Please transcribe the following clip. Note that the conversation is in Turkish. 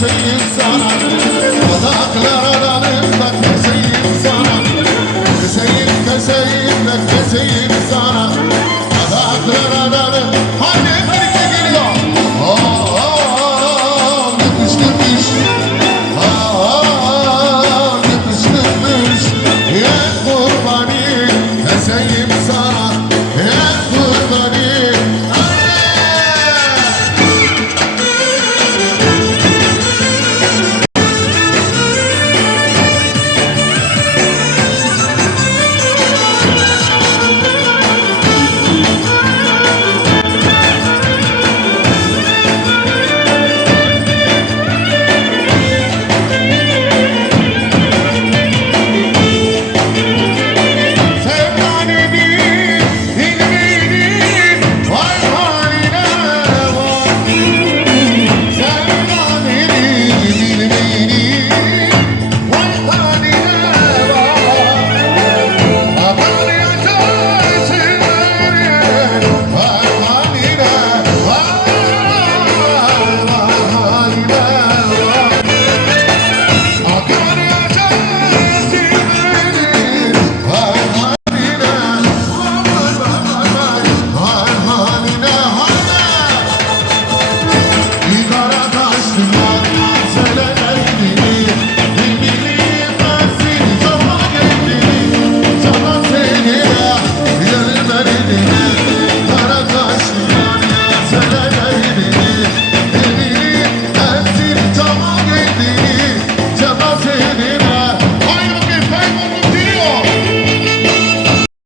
keseyim sana Kazaklar aranı da keseyim sana. Keseyim keseyim de keseyim